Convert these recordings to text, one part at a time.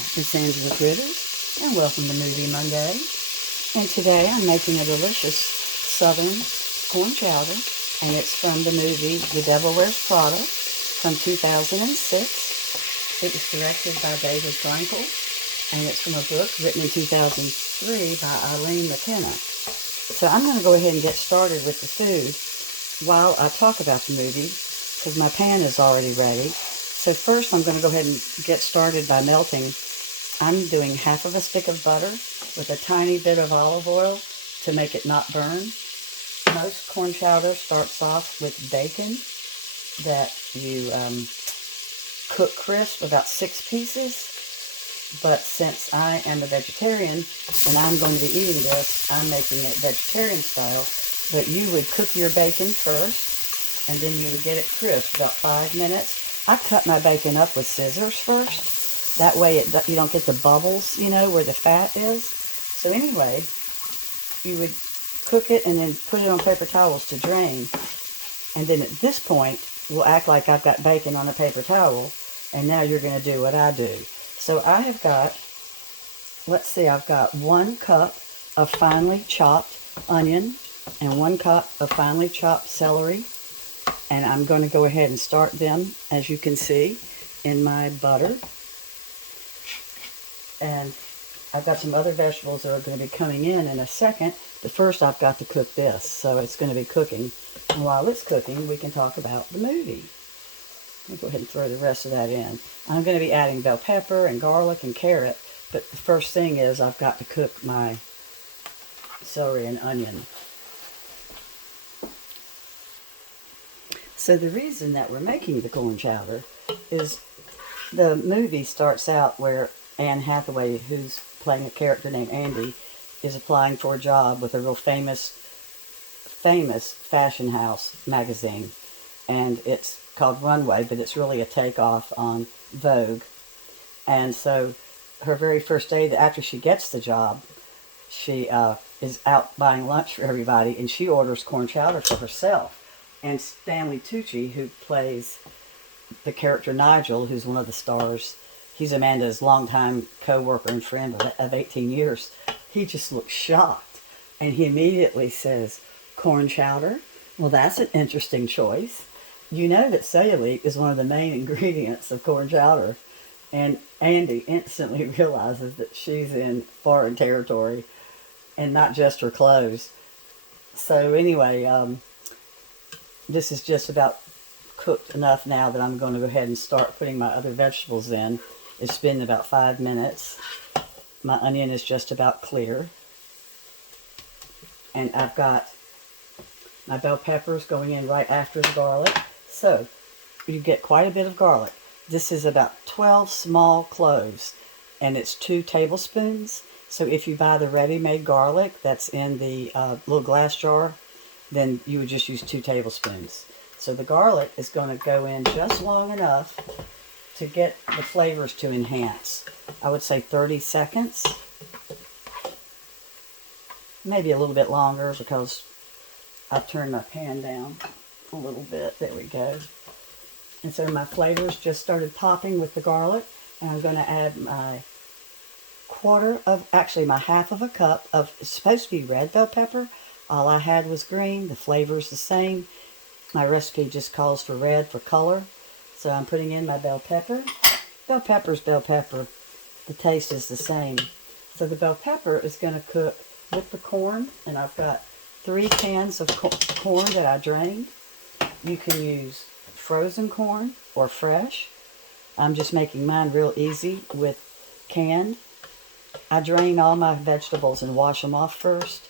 it's Angela Critters, and welcome to Movie Monday. And today I'm making a delicious southern corn chowder, and it's from the movie The Devil Wears Prada from 2006. It was directed by David Frankel, and it's from a book written in 2003 by Eileen McKenna. So I'm going to go ahead and get started with the food while I talk about the movie, because my pan is already ready. So first I'm going to go ahead and get started by melting. I'm doing half of a stick of butter with a tiny bit of olive oil to make it not burn. Most corn chowder starts off with bacon that you cook crisp, about 6 pieces. But since I am a vegetarian and I'm going to be eating this, I'm making it vegetarian style. But you would cook your bacon first, and then you would get it crisp, about 5 minutes. I cut my bacon up with scissors first. That way you don't get the bubbles, where the fat is. So anyway, you would cook it and then put it on paper towels to drain. And then at this point, we'll act like I've got bacon on a paper towel. And now you're going to do what I do. So I have got, I've got 1 cup of finely chopped onion and 1 cup of finely chopped celery. And I'm going to go ahead and start them, as you can see, in my butter. And I've got some other vegetables that are going to be coming in a second. But first I've got to cook this, so it's going to be cooking. And while it's cooking, we can talk about the movie. Let me go ahead and throw the rest of that in. I'm going to be adding bell pepper and garlic and carrot. But the first thing is I've got to cook my celery and onion. So the reason that we're making the corn chowder is the movie starts out where Annehathaway, who's playing a character named Andy, is applying for a job with a real famous fashion house magazine. And it's called Runway, but it's really a takeoff on Vogue. And so her very first day after she gets the job, she is out buying lunch for everybody, and she orders corn chowder for herself. And Stanley Tucci, who plays the character Nigel, who's one of the stars, he's Amanda's longtime co-worker and friend of 18 years, he just looks shocked. And he immediately says, corn chowder? Well, that's an interesting choice. You know that celery is one of the main ingredients of corn chowder. And Andy instantly realizes that she's in foreign territory and not just her clothes. So anyway, this is just about cooked enough now that I'm going to go ahead and start putting my other vegetables in. It's been about 5 minutes. My onion is just about clear. And I've got my bell peppers going in right after the garlic. So you get quite a bit of garlic. This is about 12 small cloves, and it's 2 tablespoons. So if you buy the ready-made garlic that's in the little glass jar, then you would just use 2 tablespoons. So the garlic is going to go in just long enough to get the flavors to enhance. I would say 30 seconds. Maybe a little bit longer because I've turned my pan down a little bit. There we go. And so my flavors just started popping with the garlic. And I'm going to add my half of a cup of, it's supposed to be red bell pepper. All I had was green. The flavor's the same. My recipe just calls for red for color. So I'm putting in my bell pepper. Bell pepper's bell pepper. The taste is the same. So the bell pepper is going to cook with the corn. And I've got 3 cans of corn that I drained. You can use frozen corn or fresh. I'm just making mine real easy with canned. I drain all my vegetables and wash them off first.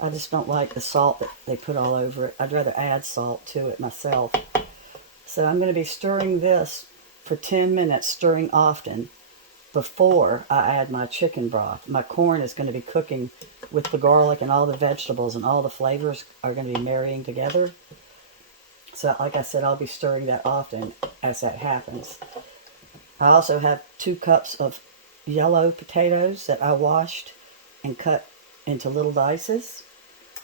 I just don't like the salt that they put all over it. I'd rather add salt to it myself. So I'm going to be stirring this for 10 minutes, stirring often, before I add my chicken broth. My corn is going to be cooking with the garlic and all the vegetables, and all the flavors are going to be marrying together. So like I said, I'll be stirring that often as that happens. I also have 2 cups of yellow potatoes that I washed and cut into little dices.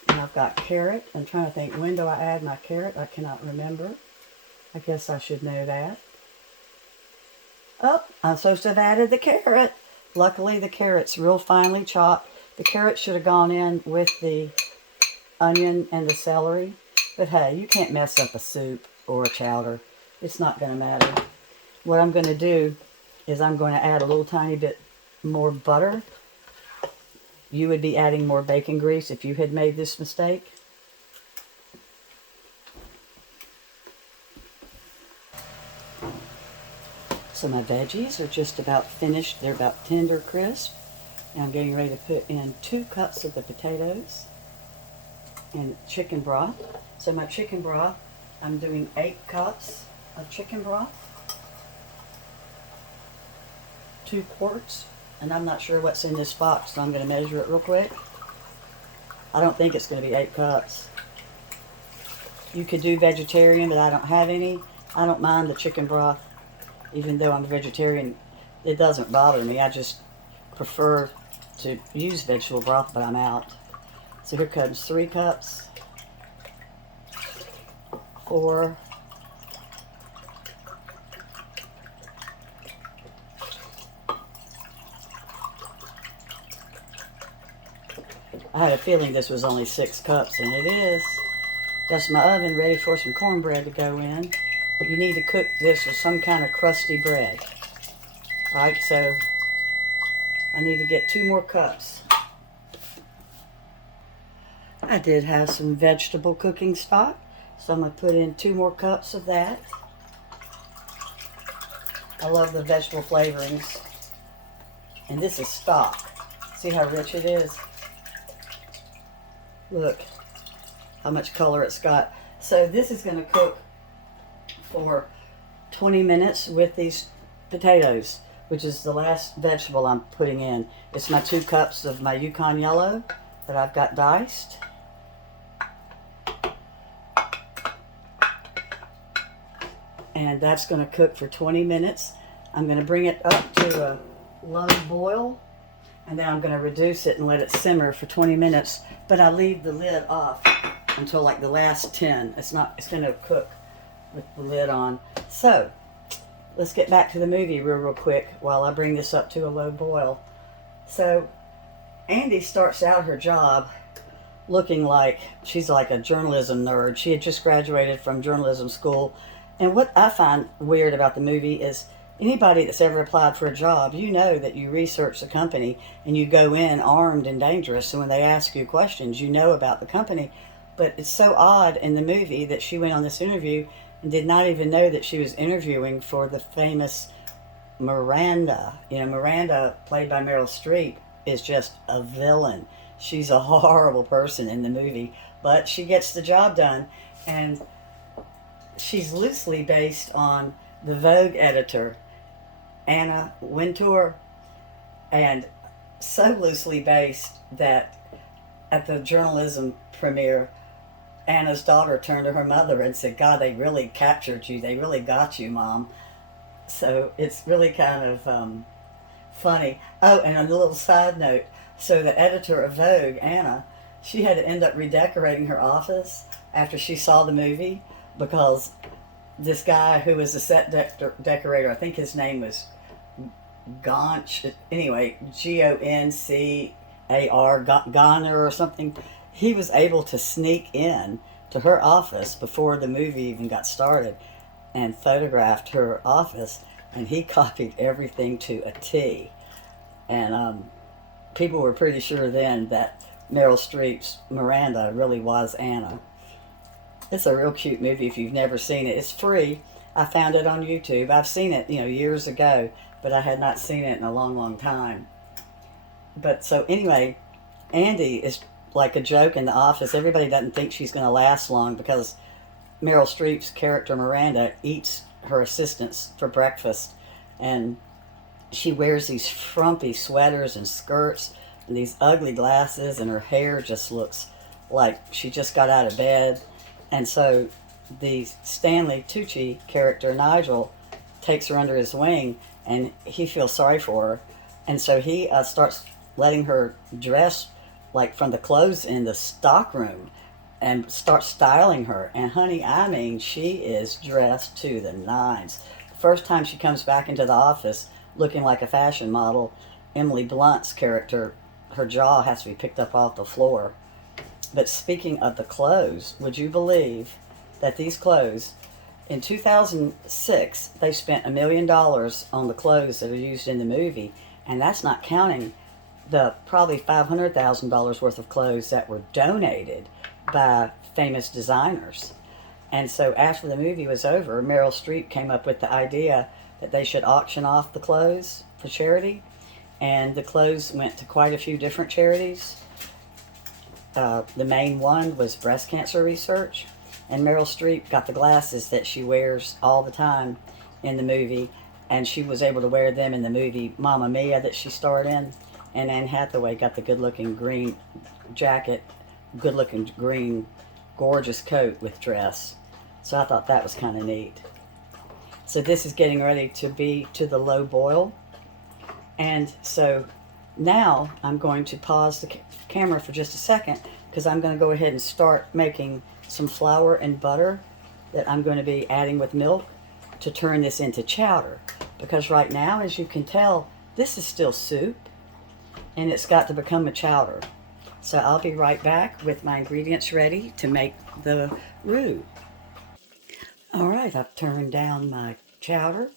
And I've got carrot. I'm trying to think, when do I add my carrot? I cannot remember. I guess I should know that. Oh, I'm supposed to have added the carrot. Luckily, the carrot's real finely chopped. The carrot should have gone in with the onion and the celery. But hey, you can't mess up a soup or a chowder. It's not going to matter. What I'm going to do is I'm going to add a little tiny bit more butter. You would be adding more bacon grease if you had made this mistake. So my veggies are just about finished. They're about tender crisp. And I'm getting ready to put in 2 cups of the potatoes and chicken broth. So my chicken broth, I'm doing 8 cups of chicken broth, 2 quarts, and I'm not sure what's in this box, so I'm going to measure it real quick. I don't think it's going to be 8 cups. You could do vegetarian, but I don't have any. I don't mind the chicken broth, even though I'm a vegetarian. It doesn't bother me. I just prefer to use vegetable broth, but I'm out. So here comes 3 cups, 4, 'I had a feeling this was only 6 cups, and it is. That's my oven ready for some cornbread to go in. You need to cook this with some kind of crusty bread. Alright, so I need to get 2 more cups. I did have some vegetable cooking stock, so I'm going to put in 2 more cups of that. I love the vegetable flavorings. And this is stock. See how rich it is? Look how much color it's got. So this is going to cook for 20 minutes with these potatoes, which is the last vegetable I'm putting in. It's my 2 cups of my Yukon yellow that I've got diced. And that's going to cook for 20 minutes. I'm going to bring it up to a low boil, and then I'm going to reduce it and let it simmer for 20 minutes. But I leave the lid off until like the last 10. It's going to cook with the lid on. So let's get back to the movie real quick while I bring this up to a low boil. So Andy starts out her job looking like she's like a journalism nerd. She had just graduated from journalism school. And what I find weird about the movie is anybody that's ever applied for a job, you know that you research the company and you go in armed and dangerous. So when they ask you questions, you know about the company. But it's so odd in the movie that she went on this interview and did not even know that she was interviewing for the famous Miranda. You know, Miranda, played by Merylstreep, is just a villain. She's a horrible person in the movie, but she gets the job done. And she's loosely based on the Vogue editor, Anna Wintour, and so loosely based that at the journalism premiere, Anna's daughter turned to her mother and said, "God, they really captured you. They really got you, Mom." So it's really kind of funny. Oh, and a little side note. So the editor of Vogue, Anna, she had to end up redecorating her office after she saw the movie, because this guy who was a set decorator, I think his name was Gonch, anyway, Goncar, Goner or something, he was able to sneak in to her office before the movie even got started and photographed her office, and he copied everything to a T. And people were pretty sure then that Meryl Streep's Miranda really was Anna. It's a real cute movie if you've never seen it. It's free. I found it on YouTube. I've seen it, years ago, but I had not seen it in a long, long time. But so anyway, Andy is like a joke in the office. Everybody doesn't think she's going to last long because Meryl Streep's character Miranda eats her assistants for breakfast, and she wears these frumpy sweaters and skirts and these ugly glasses, and her hair just looks like she just got out of bed. And so the Stanley Tucci character, Nigel, takes her under his wing, and he feels sorry for her. And so he starts letting her dress like from the clothes in the stock room and starts styling her. And honey, I mean, she is dressed to the nines. first time she comes back into the office looking like a fashion model, Emily Blunt's character, her jaw has to be picked up off the floor. But speaking of the clothes, would you believe that these clothes, in 2006, they spent $1 million on the clothes that are used in the movie, and that's not counting the probably $500,000 worth of clothes that were donated by famous designers. And so after the movie was over, Merylstreep came up with the idea that they should auction off the clothes for charity, and the clothes went to quite a few different charities. The main one was breast cancer research, and Meryl Streep got the glasses that she wears all the time in the movie, and she was able to wear them in the movie Mamma Mia that she starred in, and Annehathaway got the good-looking green jacket, good-looking green gorgeous coat with dress. So I thought that was kind of neat. So this is getting ready to be to the low boil, and so now I'm going to pause the camera for just a second because I'm going to go ahead and start making some flour and butter that I'm going to be adding with milk to turn this into chowder. Because right now, as you can tell, this is still soup and it's got to become a chowder. So I'll be right back with my ingredients ready to make the roux. All right, I've turned down my chowder.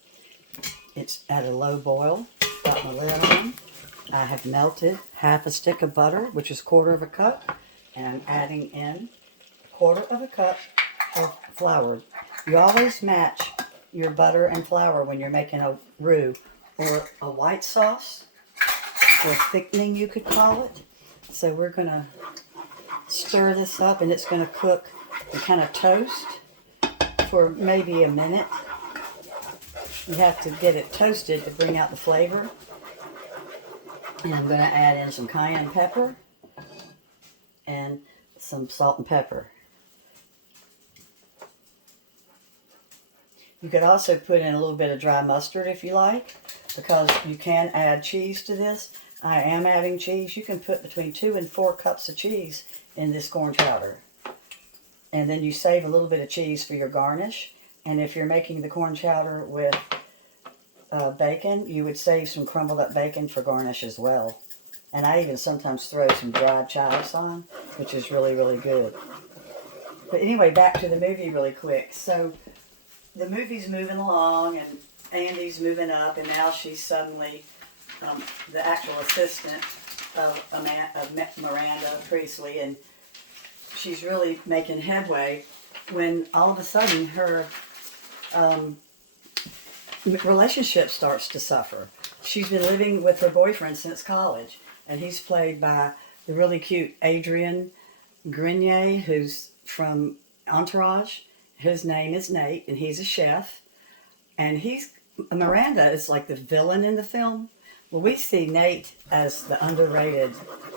It's at a low boil. Got my lid on. I have melted half a stick of butter, which is 1/4 of a cup, and I'm adding in 1/4 of a cup of flour. You always match your butter and flour when you're making a roux or a white sauce or thickening, you could call it. So we're going to stir this up, and it's going to cook and kind of toast for maybe a minute. You have to get it toasted to bring out the flavor. And I'm going to add in some cayenne pepper and some salt and pepper. You could also put in a little bit of dry mustard if you like, because you can add cheese to this. I am adding cheese. You can put between 2 and 4 cups of cheese in this corn chowder. And then you save a little bit of cheese for your garnish. And if you're making the corn chowder with bacon, you would save some crumbled up bacon for garnish as well. And I even sometimes throw some dried chives on, which is really, really good. But anyway, back to the movie really quick. So the movie's moving along, and Andy's moving up, and now she's suddenly the actual assistant of Miranda Priestley, and she's really making headway when all of a sudden her relationship starts to suffer. She's been living with her boyfriend since college, and he's played by the really cute Adrian Grenier, who's from Entourage. His name is Nate, and he's a chef. And Miranda is like the villain in the film. Well, we see Nate as the underrated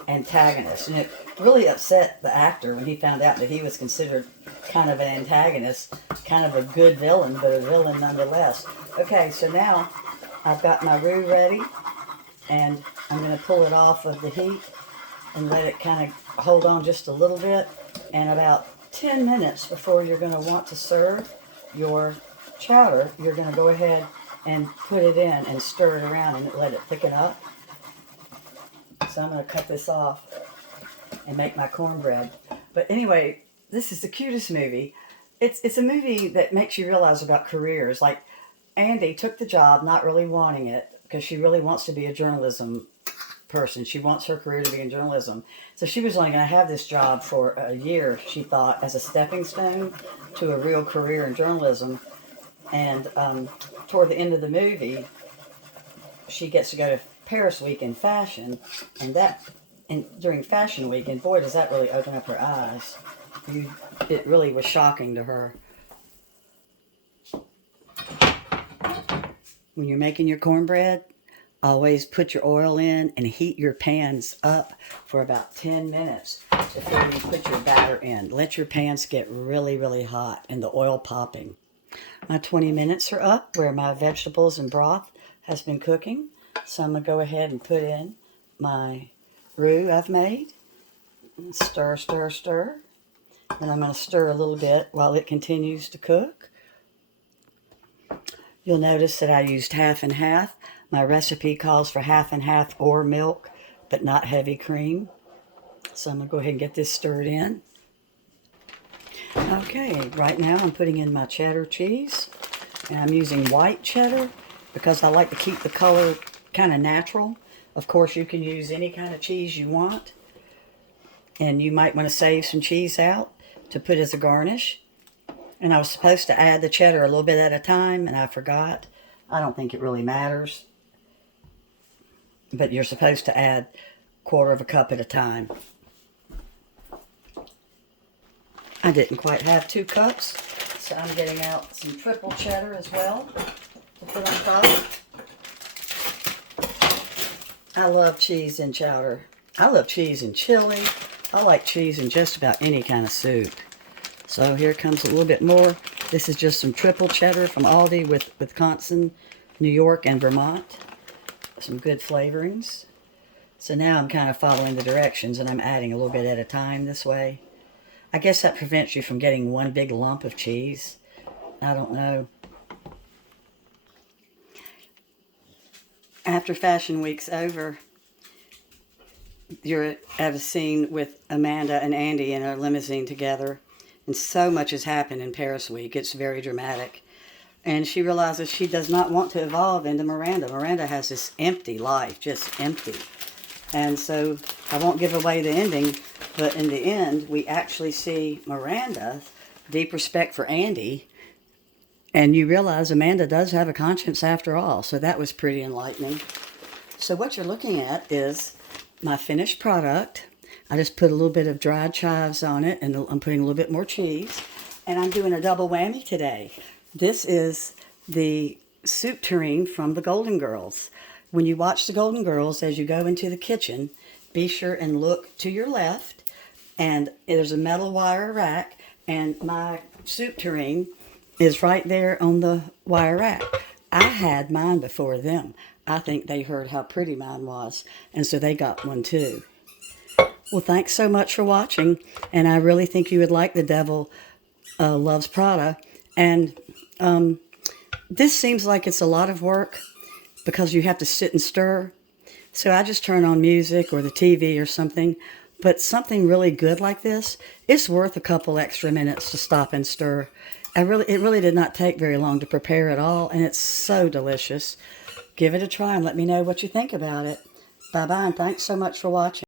antagonist, and it really upset the actor when he found out that he was considered kind of an antagonist, kind of a good villain, but a villain nonetheless. Okay, so now I've got my roux ready, and I'm going to pull it off of the heat and let it kind of hold on just a little bit. And about 10 minutes before you're going to want to serve your chowder, you're going to go ahead and put it in and stir it around and let it thicken up. So I'm going to cut this off and make my cornbread. But anyway, this is the cutest movie. It's a movie that makes you realize about careers. Like, Andy took the job not really wanting it because she really wants to be a journalism person. She wants her career to be in journalism. So she was only going to have this job for a year, she thought, as a stepping stone to a real career in journalism. And toward the end of the movie, she gets to go to Paris Week in fashion, and during Fashion Week, and boy, does that really open up her eyes. It really was shocking to her. When you're making your cornbread, always put your oil in and heat your pans up for about 10 minutes before you put your batter in. Let your pans get really, really hot and the oil popping. My 20 minutes are up where my vegetables and broth has been cooking. So I'm going to go ahead and put in my roux I've made. Stir, stir, stir. And I'm going to stir a little bit while it continues to cook. You'll notice that I used half and half. My recipe calls for half and half or milk, but not heavy cream. So I'm going to go ahead and get this stirred in. Okay, right now I'm putting in my cheddar cheese. And I'm using white cheddar because I like to keep the color kind of natural. Of course, you can use any kind of cheese you want. And you might want to save some cheese out to put as a garnish. And I was supposed to add the cheddar a little bit at a time, and I forgot. I don't think it really matters. But you're supposed to add 1/4 cup at a time. I didn't quite have 2 cups, so I'm getting out some triple cheddar as well to put on top. I love cheese in chowder. I love cheese in chili. I like cheese in just about any kind of soup. So here comes a little bit more. This is just some triple cheddar from Aldi with Wisconsin, New York, and Vermont. Some good flavorings. So now I'm kind of following the directions, and I'm adding a little bit at a time this way. I guess that prevents you from getting one big lump of cheese. I don't know. After Fashion Week's over, you're at a scene with Amanda and Andy in a limousine together. And so much has happened in Paris Week. It's very dramatic. And she realizes she does not want to evolve into Miranda. Miranda has this empty life, just empty. And so I won't give away the ending, but in the end, we actually see Miranda's deep respect for Andy. And you realize Amanda does have a conscience after all. So that was pretty enlightening. So what you're looking at is my finished product. I just put a little bit of dried chives on it, and I'm putting a little bit more cheese. And I'm doing a double whammy today. This is the soup tureen from the Golden Girls. When you watch the Golden Girls, as you go into the kitchen, be sure and look to your left. And there's a metal wire rack, and my soup tureen is right there on the wire rack. I had mine before them. I think they heard how pretty mine was, and so they got one too. Well, thanks so much for watching, and I really think you would like The Devil Loves Prada. And this seems like it's a lot of work because you have to sit and stir. So I just turn on music or the TV or something. But something really good like this, it's worth a couple extra minutes to stop and stir. It really did not take very long to prepare it all, and it's so delicious. Give it a try and let me know what you think about it. Bye-bye, and thanks so much for watching.